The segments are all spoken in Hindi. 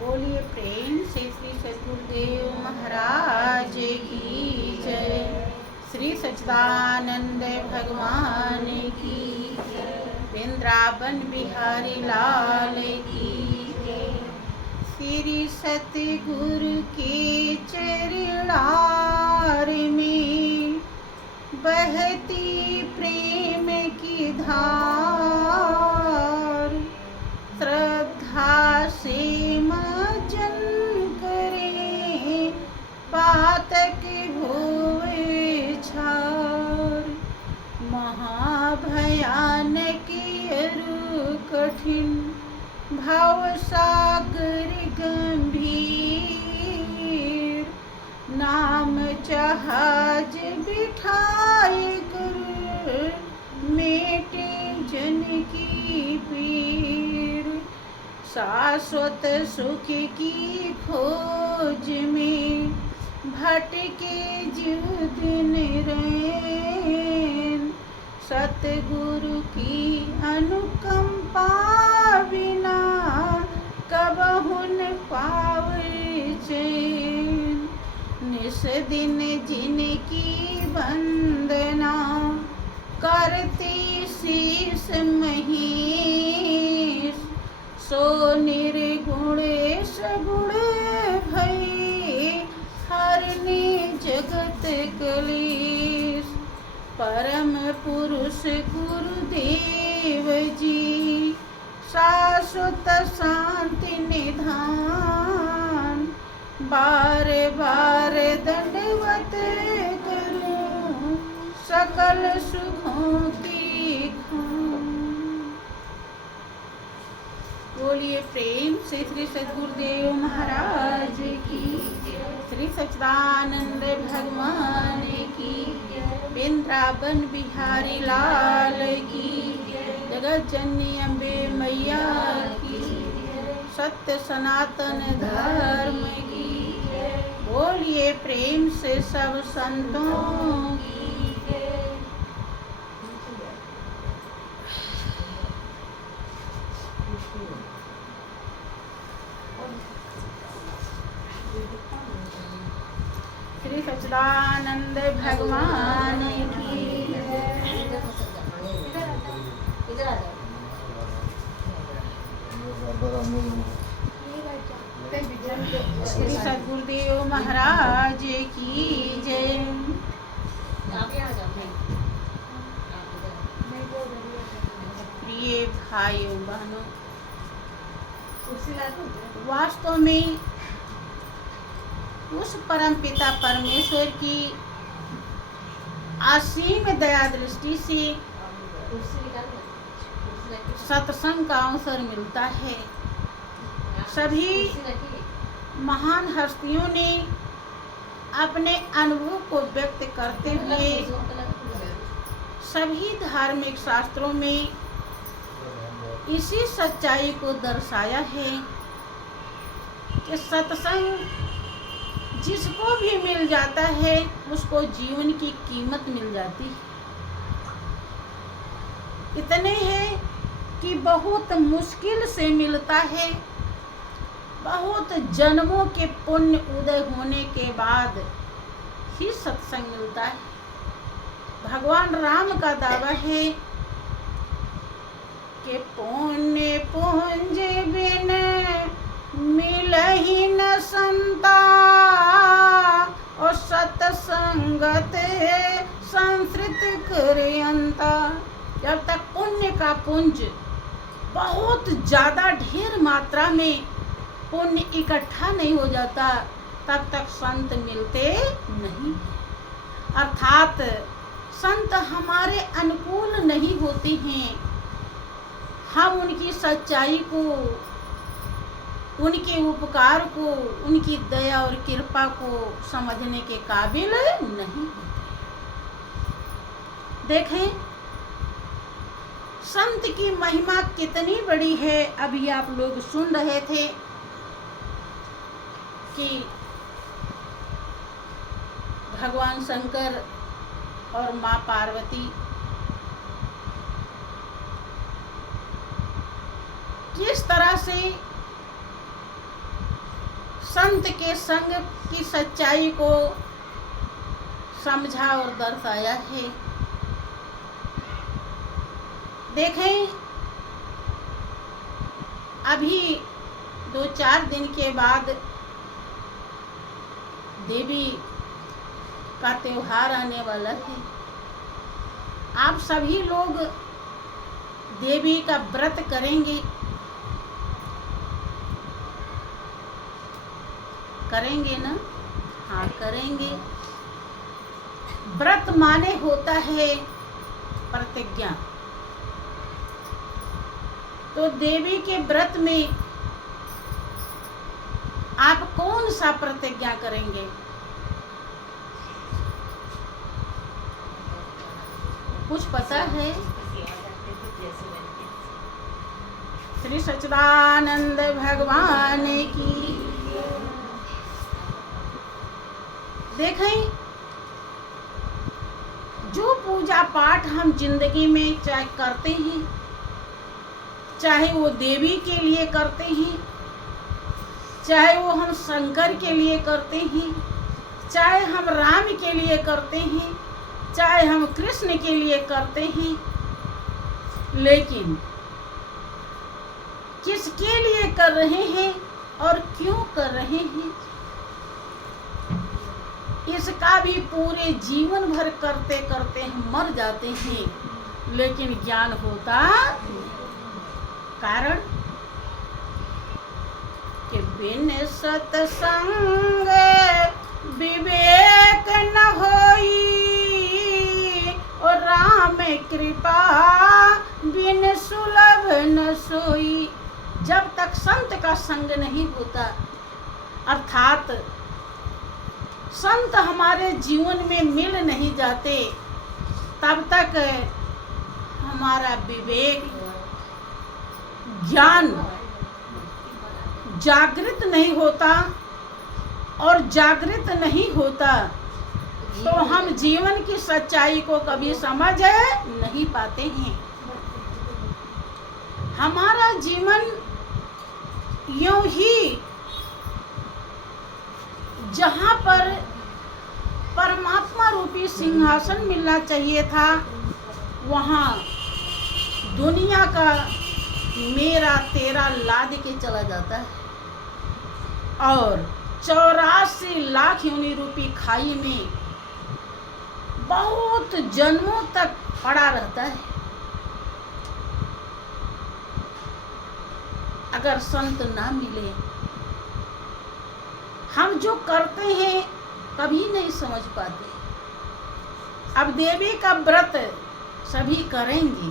बोलिए प्रेम से श्री सद्गुरुदेव महाराज की जय। श्री सच्चिदानंद भगवान की जय। वृंदावन बिहारी लाल की जय। श्री सतगुरु के चरणार में बहती प्रेम की धार, श्रद्धा से मजन करे पातक होए छार। महाभयानक अरु कठिन भाव सागर गंभीर, नाम जहाज बिठाए गुरु मेटे जन की पीर। शाश्वत सुख की खोज में भटके जीव दिन रैन, सतगुरु की अनुकंपा बिना कबहु न पावे चैन। निस दिन जिनकी वंदना करती शीस महीस, सो निर्गुण सगुण भई हरने जगत कलेश। परम पुरुष गुरुदेव जी शाश्वत शांति निधान, बार बार दंडवत करूं सकल सुखों की खान। बोलिए प्रेम से श्री सद्गुरुदेव महाराज की, श्री सच्चिदानंद भगवान की, वृंदावन बिहारी लाल की, जगत जननी अम्बे मैया की, सत्य सनातन धर्म की। बोलिए प्रेम से सब संतों की। श्री सच्चिदानंद भगवान की। श्री सद्गुरुदेव महाराज की जय। प्रिय भाइयों बहनों, वास्तव में उस परम पिता परमेश्वर की असीम दया दृष्टि से सत्संग का अवसर मिलता है। सभी महान हस्तियों ने अपने अनुभव को व्यक्त करते हुए सभी धार्मिक शास्त्रों में इसी सच्चाई को दर्शाया है कि सत्संग जिसको भी मिल जाता है उसको जीवन की कीमत मिल जाती है। इतने है कि बहुत मुश्किल से मिलता है, बहुत जन्मों के पुण्य उदय होने के बाद ही सत्संग मिलता है। भगवान राम का दावा है कि पुण्य पुंज बिन मिलहि न संता, और सत्संगत संस्कृत करयंता। जब तक पुण्य का पुंज बहुत ज्यादा ढेर मात्रा में पुण्य इकट्ठा नहीं हो जाता तब तक संत मिलते नहीं। अर्थात संत हमारे अनुकूल नहीं होते हैं। हम उनकी सच्चाई को, उनके उपकार को, उनकी दया और कृपा को समझने के काबिल नहीं होते। देखें संत की महिमा कितनी बड़ी है। अभी आप लोग सुन रहे थे कि भगवान शंकर और माँ पार्वती जिस तरह से संत के संग की सच्चाई को समझा और दर्शाया है। देखें, अभी 2-4 दिन के बाद देवी का त्योहार आने वाला है। आप सभी लोग देवी का व्रत करेंगे ना? हाँ, करेंगे। व्रत माने होता है प्रतिज्ञा। तो देवी के व्रत में आप कौन सा प्रतिज्ञा करेंगे? कुछ पता है? श्री सच्चिदानंद भगवान की। देखें, जो पूजा पाठ हम जिंदगी में चाहे करते हैं, चाहे वो देवी के लिए करते हैं, चाहे वो हम शंकर के लिए करते हैं, चाहे हम राम के लिए करते हैं, चाहे हम कृष्ण के लिए करते हैं, लेकिन किसके लिए कर रहे हैं और क्यों कर रहे हैं, इसका भी पूरे जीवन भर करते करते हम मर जाते हैं, लेकिन ज्ञान होता कारण कि बिन सत्संग विवेक न होई और राम कृपा बिन सुलभ न सोई। जब तक संत का संग नहीं होता, अर्थात संत हमारे जीवन में मिल नहीं जाते, तब तक हमारा विवेक ज्ञान जागृत नहीं होता, और जागृत नहीं होता तो हम जीवन की सच्चाई को कभी समझ नहीं पाते हैं। हमारा जीवन यूं ही जहाँ पर परमात्मा रूपी सिंहासन मिलना चाहिए था, वहाँ दुनिया का मेरा तेरा लाद के चला जाता है और 84 लाख योनि रूपी खाई में बहुत जन्मों तक पड़ा रहता है। अगर संत ना मिले, हम जो करते हैं कभी नहीं समझ पाते। अब देवी का व्रत सभी करेंगे,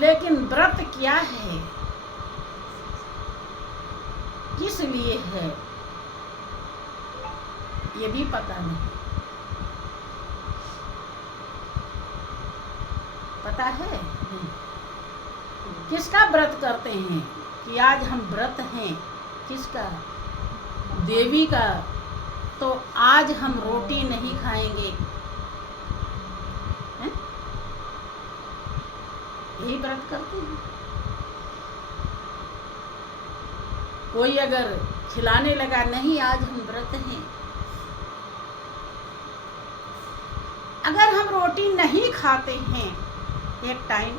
लेकिन व्रत क्या है, किस लिए है, ये भी पता नहीं। पता है किसका व्रत करते हैं कि आज हम व्रत हैं? किसका? देवी का। तो आज हम रोटी नहीं खाएंगे, हैं? यही व्रत करते हैं। कोई अगर खिलाने लगा, नहीं आज हम व्रत हैं। अगर हम रोटी नहीं खाते हैं एक टाइम,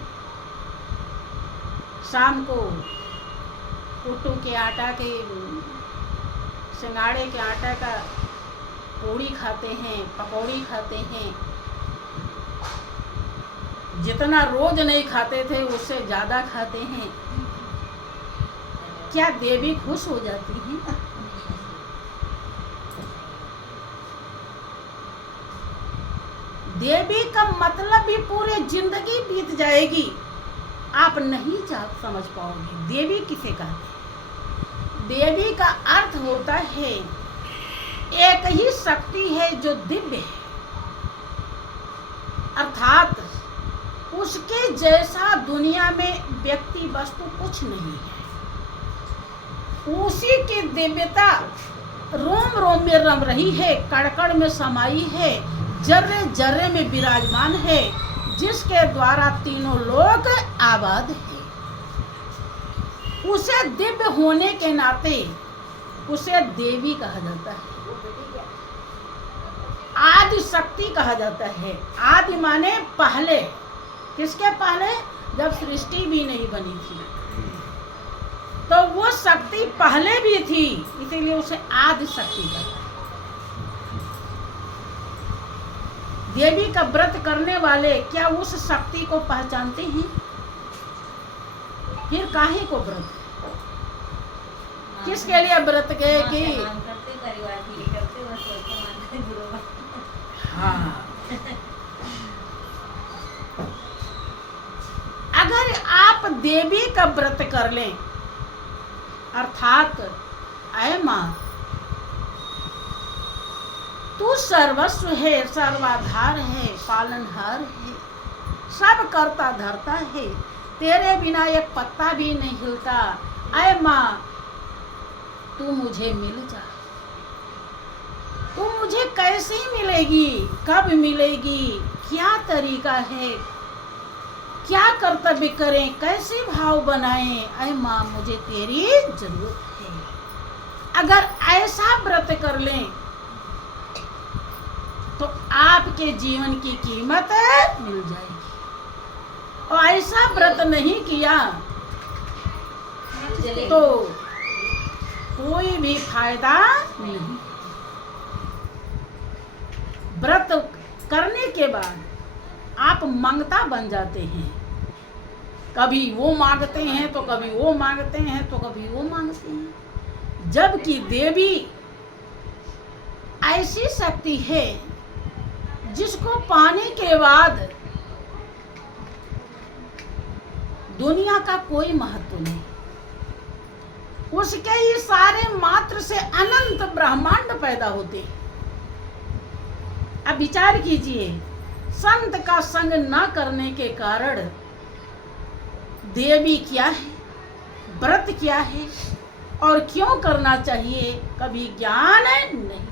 शाम को कुट्टू के आटा के, सिंगाड़े के आटा का पूड़ी खाते हैं, पकौड़ी खाते हैं, जितना रोज नहीं खाते थे उससे ज़्यादा खाते हैं, क्या देवी खुश हो जाती हैं? देवी का मतलब भी पूरे जिंदगी बीत जाएगी, आप नहीं समझ पाओगे देवी किसे कहते हैं। देवी का अर्थ होता है एक ही शक्ति है जो दिव्य है, अर्थात उसके जैसा दुनिया में व्यक्ति वस्तु कुछ नहीं है। उसी की दिव्यता रोम रोम में रम रही है, कड़कड़ में समाई है, जर्रे जर्रे में विराजमान है, जिसके द्वारा तीनों लोक आबाद है। उसे दिव्य होने के नाते उसे देवी कहा जाता है, आदि शक्ति कहा जाता है। आदि माने पहले, किसके पहले? जब सृष्टि भी नहीं बनी थी तो वो शक्ति पहले भी थी, इसीलिए उसे आदि शक्ति कहते हैं। देवी का व्रत करने वाले क्या उस शक्ति को पहचानते हैं? फिर काहे को व्रत? किसके लिए व्रत के कि हाँ, अगर आप देवी का व्रत कर लें, अर्थात ऐ माँ तू सर्वस्व है, सर्वाधार है, पालनहार है, सब करता धरता है, तेरे बिना एक पत्ता भी नहीं हिलता, ऐ माँ तू मुझे मिल जा। तू मुझे कैसे मिलेगी, कब मिलेगी, क्या तरीका है, क्या कर्तव्य करें, कैसे भाव बनाएं, ऐ माँ मुझे तेरी जरूरत है। अगर ऐसा व्रत कर लें तो आपके जीवन की कीमत मिल जाएगी, और ऐसा व्रत नहीं किया तो कोई भी फायदा नहीं। व्रत करने के बाद आप मंगता बन जाते हैं, कभी वो मांगते हैं तो कभी वो मांगते हैं तो कभी वो मांगते हैं, जबकि देवी ऐसी शक्ति है जिसको पाने के बाद दुनिया का कोई महत्व नहीं, उसके इशारे मात्र से अनंत ब्रह्मांड पैदा होते। अब विचार कीजिए, संत का संग न करने के कारण देवी क्या है, व्रत क्या है और क्यों करना चाहिए, कभी ज्ञान नहीं।